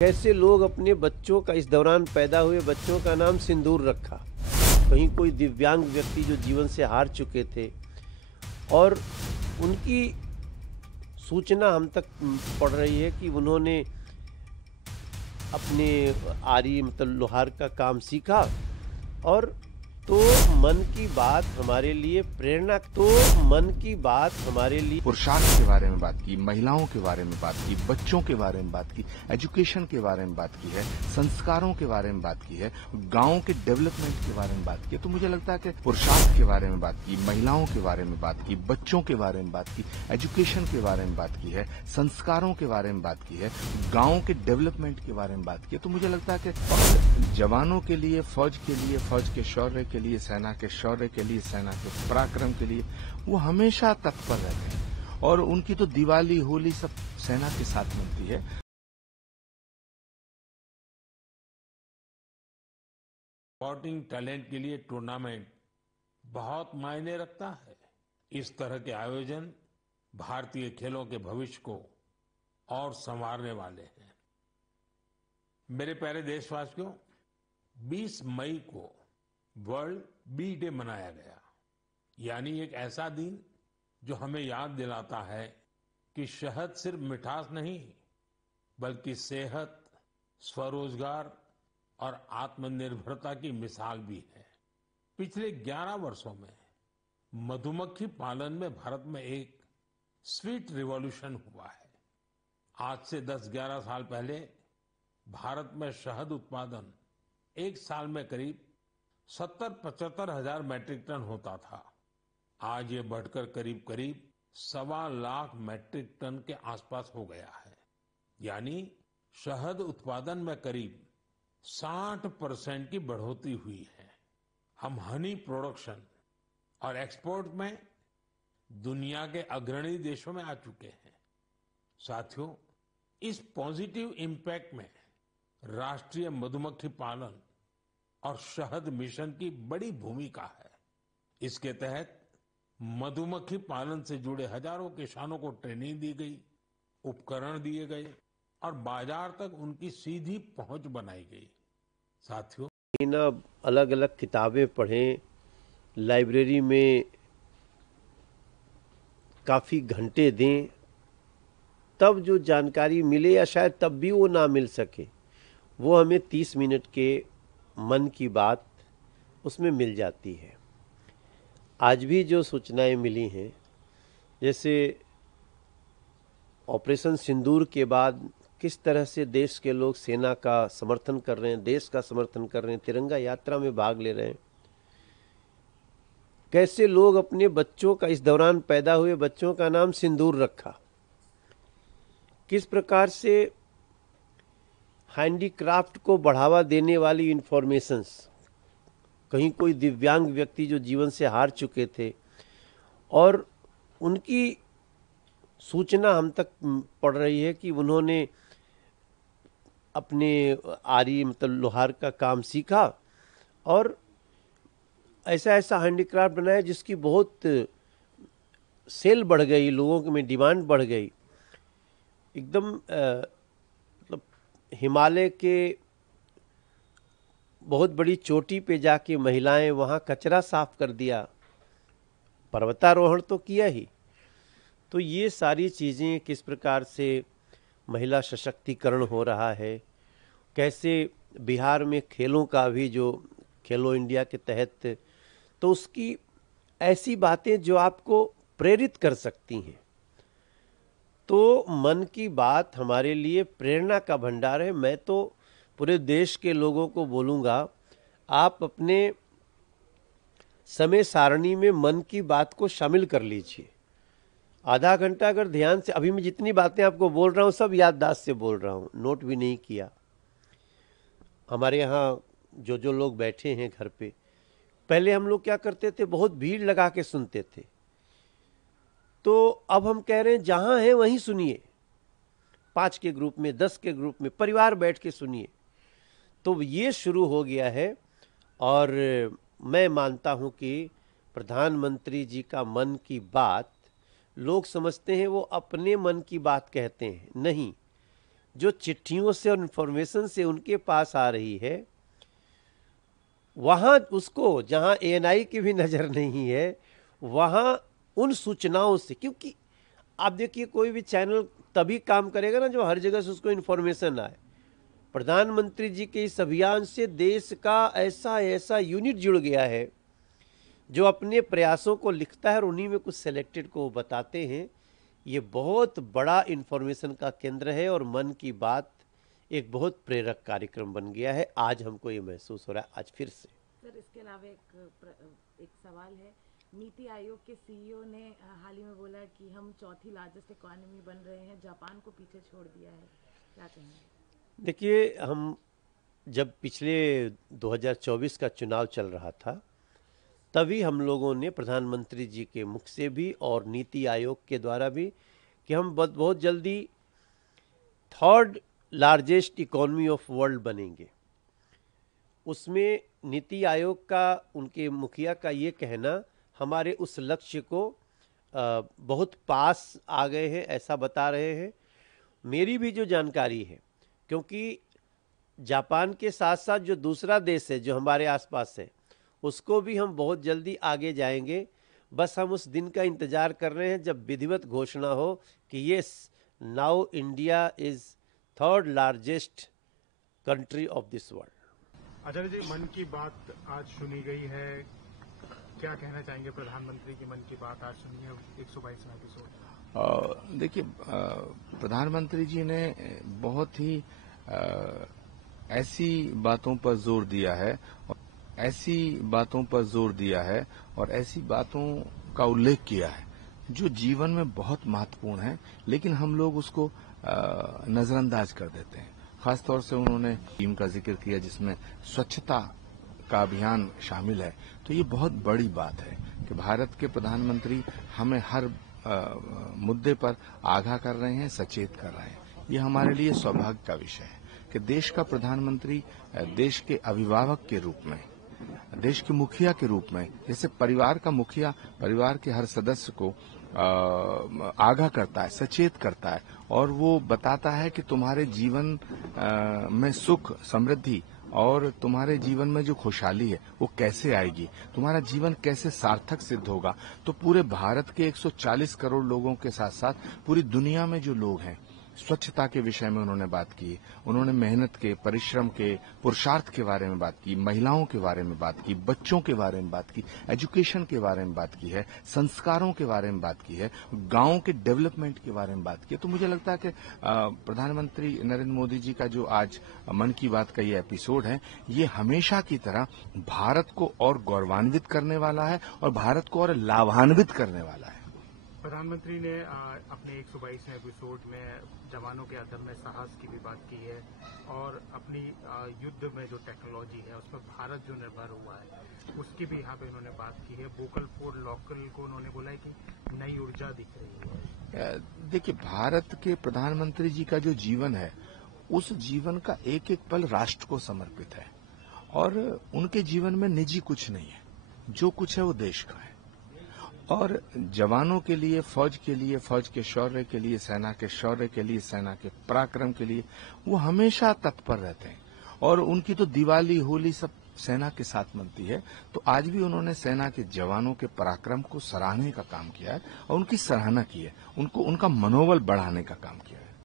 कैसे लोग अपने बच्चों का इस दौरान पैदा हुए बच्चों का नाम सिंदूर रखा। कहीं कोई दिव्यांग व्यक्ति जो जीवन से हार चुके थे और उनकी सूचना हम तक पड़ रही है कि उन्होंने अपने आरी मतलब लोहार का काम सीखा और तो मन की बात हमारे लिए प्रेरणा मन की बात हमारे लिए पुरुषार्थ के बारे में बात की, महिलाओं के बारे में बात की, बच्चों के बारे में बात की, एजुकेशन के बारे में बात की है, संस्कारों के बारे में बात की है, गांव के डेवलपमेंट के बारे में बात की है। तो मुझे लगता है कि पुरुषार्थ के बारे में बात की, महिलाओं के बारे में बात की, बच्चों के बारे में बात की, एजुकेशन के बारे में बात की है, संस्कारों के बारे में बात की है, गांव के डेवलपमेंट के बारे में बात की है। तो मुझे लगता है कि जवानों के लिए, फौज के शौर्य के लिए, सेना के शौर्य के लिए, सेना के पराक्रम के लिए वो हमेशा तत्पर रहते हैं और उनकी तो दिवाली होली सब सेना के साथ मिलती है। स्पोर्टिंग टैलेंट के लिए टूर्नामेंट बहुत मायने रखता है। इस तरह के आयोजन भारतीय खेलों के भविष्य को और संवारने वाले हैं। मेरे प्यारे देशवासियों, 20 मई को वर्ल्ड बी डे मनाया गया, यानी एक ऐसा दिन जो हमें याद दिलाता है कि शहद सिर्फ मिठास नहीं बल्कि सेहत, स्वरोजगार और आत्मनिर्भरता की मिसाल भी है। पिछले 11 वर्षों में मधुमक्खी पालन में भारत में एक स्वीट रिवॉल्यूशन हुआ है। आज से 10-11 साल पहले भारत में शहद उत्पादन एक साल में करीब 70-75 हजार मैट्रिक टन होता था। आज ये बढ़कर करीब 1.25 लाख मैट्रिक टन के आसपास हो गया है, यानी शहद उत्पादन में करीब 60% की बढ़ोतरी हुई है। हम हनी प्रोडक्शन और एक्सपोर्ट में दुनिया के अग्रणी देशों में आ चुके हैं। साथियों, इस पॉजिटिव इम्पैक्ट में राष्ट्रीय मधुमक्खी पालन और शहद मिशन की बड़ी भूमिका है। इसके तहत मधुमक्खी पालन से जुड़े हजारों किसानों को ट्रेनिंग दी गई, उपकरण दिए गए और बाजार तक उनकी सीधी पहुंच बनाई गई। साथियों, अलग अलग किताबें पढ़ें, लाइब्रेरी में काफ़ी घंटे दें, तब जो जानकारी मिले या शायद तब भी वो ना मिल सके, वो हमें 30 मिनट के मन की बात उसमें मिल जाती है। आज भी जो सूचनाएं मिली हैं, जैसे ऑपरेशन सिंदूर के बाद किस तरह से देश के लोग सेना का समर्थन कर रहे हैं, देश का समर्थन कर रहे हैं, तिरंगा यात्रा में भाग ले रहे हैं, कैसे लोग अपने बच्चों का इस दौरान पैदा हुए बच्चों का नाम सिंदूर रखा, किस प्रकार से हैंडीक्राफ्ट को बढ़ावा देने वाली इंफॉर्मेशंस, कहीं कोई दिव्यांग व्यक्ति जो जीवन से हार चुके थे और उनकी सूचना हम तक पड़ रही है कि उन्होंने अपने आरी मतलब लोहार का काम सीखा और ऐसा ऐसा हैंडीक्राफ्ट बनाया जिसकी बहुत सेल बढ़ गई, लोगों में डिमांड बढ़ गई। एकदम मतलब हिमालय के बहुत बड़ी चोटी पे जाके महिलाएं वहाँ कचरा साफ कर दिया, पर्वतारोहण तो किया ही। तो ये सारी चीज़ें किस प्रकार से महिला सशक्तिकरण हो रहा है, कैसे बिहार में खेलों का भी जो खेलो इंडिया के तहत, तो उसकी ऐसी बातें जो आपको प्रेरित कर सकती हैं। तो मन की बात हमारे लिए प्रेरणा का भंडार है। मैं तो पूरे देश के लोगों को बोलूँगा, आप अपने समय सारणी में मन की बात को शामिल कर लीजिए। आधा घंटा अगर ध्यान से, अभी मैं जितनी बातें आपको बोल रहा हूँ सब याददाश्त से बोल रहा हूँ, नोट भी नहीं किया। हमारे यहाँ जो लोग बैठे हैं घर पे, पहले हम लोग क्या करते थे, बहुत भीड़ लगा के सुनते थे। तो अब हम कह रहे हैं जहाँ है वहीं सुनिए, 5 के ग्रुप में, 10 के ग्रुप में, परिवार बैठ के सुनिए। तो ये शुरू हो गया है और मैं मानता हूँ कि प्रधानमंत्री जी का मन की बात, लोग समझते हैं वो अपने मन की बात कहते हैं, नहीं, जो चिट्ठियों से और इन्फॉर्मेशन से उनके पास आ रही है, वहां उसको जहां एएनआई की भी नजर नहीं है, वहां उन सूचनाओं से, क्योंकि आप देखिए कोई भी चैनल तभी काम करेगा ना जो हर जगह से उसको इन्फॉर्मेशन आए। प्रधानमंत्री जी के इस अभियान से देश का ऐसा ऐसा यूनिट जुड़ गया है जो अपने प्रयासों को लिखता है और उन्हीं में कुछ सेलेक्टेड को बताते हैं। ये बहुत बड़ा इन्फॉर्मेशन का केंद्र है और मन की बात एक बहुत प्रेरक कार्यक्रम बन गया है। आज हमको ये महसूस हो रहा है, आज फिर से। सर, इसके अलावा एक सवाल है। नीति आयोग के सीईओ ने हाल ही में बोला कि हम चौथी लार्जेस्ट इकोनॉमी बन रहे हैं, जापान को पीछे छोड़ दिया है, क्या कहेंगे? देखिए, हम जब पिछले 2024 का चुनाव चल रहा था तभी हम लोगों ने प्रधानमंत्री जी के मुख से भी और नीति आयोग के द्वारा भी कि हम बहुत जल्दी third largest economy of world बनेंगे। उसमें नीति आयोग का, उनके मुखिया का ये कहना हमारे उस लक्ष्य को बहुत पास आ गए हैं, ऐसा बता रहे हैं। मेरी भी जो जानकारी है, क्योंकि जापान के साथ साथ जो दूसरा देश है जो हमारे आसपास है, उसको भी हम बहुत जल्दी आगे जाएंगे। बस हम उस दिन का इंतजार कर रहे हैं जब विधिवत घोषणा हो कि ये now India is third largest country of this world. Acharya ji, Mann Ki बात आज सुनी गई है, क्या कहना चाहेंगे? प्रधानमंत्री की मन की बात आज सुनी है 122वां एपिसोड। देखिए, प्रधानमंत्री जी ने बहुत ही ऐसी बातों पर जोर दिया है और ऐसी बातों का उल्लेख किया है जो जीवन में बहुत महत्वपूर्ण है, लेकिन हम लोग उसको नजरअंदाज कर देते हैं। खासतौर से उन्होंने टीम का जिक्र किया जिसमें स्वच्छता का अभियान शामिल है। तो ये बहुत बड़ी बात है कि भारत के प्रधानमंत्री हमें हर मुद्दे पर आगाह कर रहे हैं, सचेत कर रहे हैं। ये हमारे लिए सौभाग्य का विषय है कि देश का प्रधानमंत्री देश के अभिभावक के रूप में, देश के मुखिया के रूप में, जैसे परिवार का मुखिया परिवार के हर सदस्य को आगाह करता है, सचेत करता है और वो बताता है कि तुम्हारे जीवन में सुख, समृद्धि और तुम्हारे जीवन में जो खुशहाली है वो कैसे आएगी, तुम्हारा जीवन कैसे सार्थक सिद्ध होगा। तो पूरे भारत के 140 करोड़ लोगों के साथ साथ पूरी दुनिया में जो लोग हैं, स्वच्छता के विषय में उन्होंने बात की। उन्होंने मेहनत के, परिश्रम के, पुरुषार्थ के बारे में बात की, महिलाओं के बारे में बात की, बच्चों के बारे में बात की, एजुकेशन के बारे में बात की है, संस्कारों के बारे में बात की है, गांव के डेवलपमेंट के बारे में बात की है। तो मुझे लगता है कि प्रधानमंत्री नरेंद्र मोदी जी का जो आज मन की बात का ये एपिसोड है, ये हमेशा की तरह भारत को और गौरवान्वित करने वाला है और भारत को और लाभान्वित करने वाला है। प्रधानमंत्री ने अपने 122वें एपिसोड में जवानों के अदम्य साहस की भी बात की है और अपनी युद्ध में जो टेक्नोलॉजी है उसमें भारत जो निर्भर हुआ है उसकी भी यहाँ पे उन्होंने बात की है। वोकल फॉर लोकल को उन्होंने बोला है कि नई ऊर्जा दिख रही है। देखिए, भारत के प्रधानमंत्री जी का जो जीवन है, उस जीवन का एक एक पल राष्ट्र को समर्पित है और उनके जीवन में निजी कुछ नहीं है, जो कुछ है वो देश का है। और जवानों के लिए, फौज के लिए, फौज के शौर्य के लिए, सेना के शौर्य के लिए, सेना के पराक्रम के लिए वो हमेशा तत्पर रहते हैं और उनकी तो दिवाली, होली सब सेना के साथ मनती है। तो आज भी उन्होंने सेना के जवानों के पराक्रम को सराहने का काम किया है और उनकी सराहना की है, उनका मनोबल बढ़ाने का काम किया है।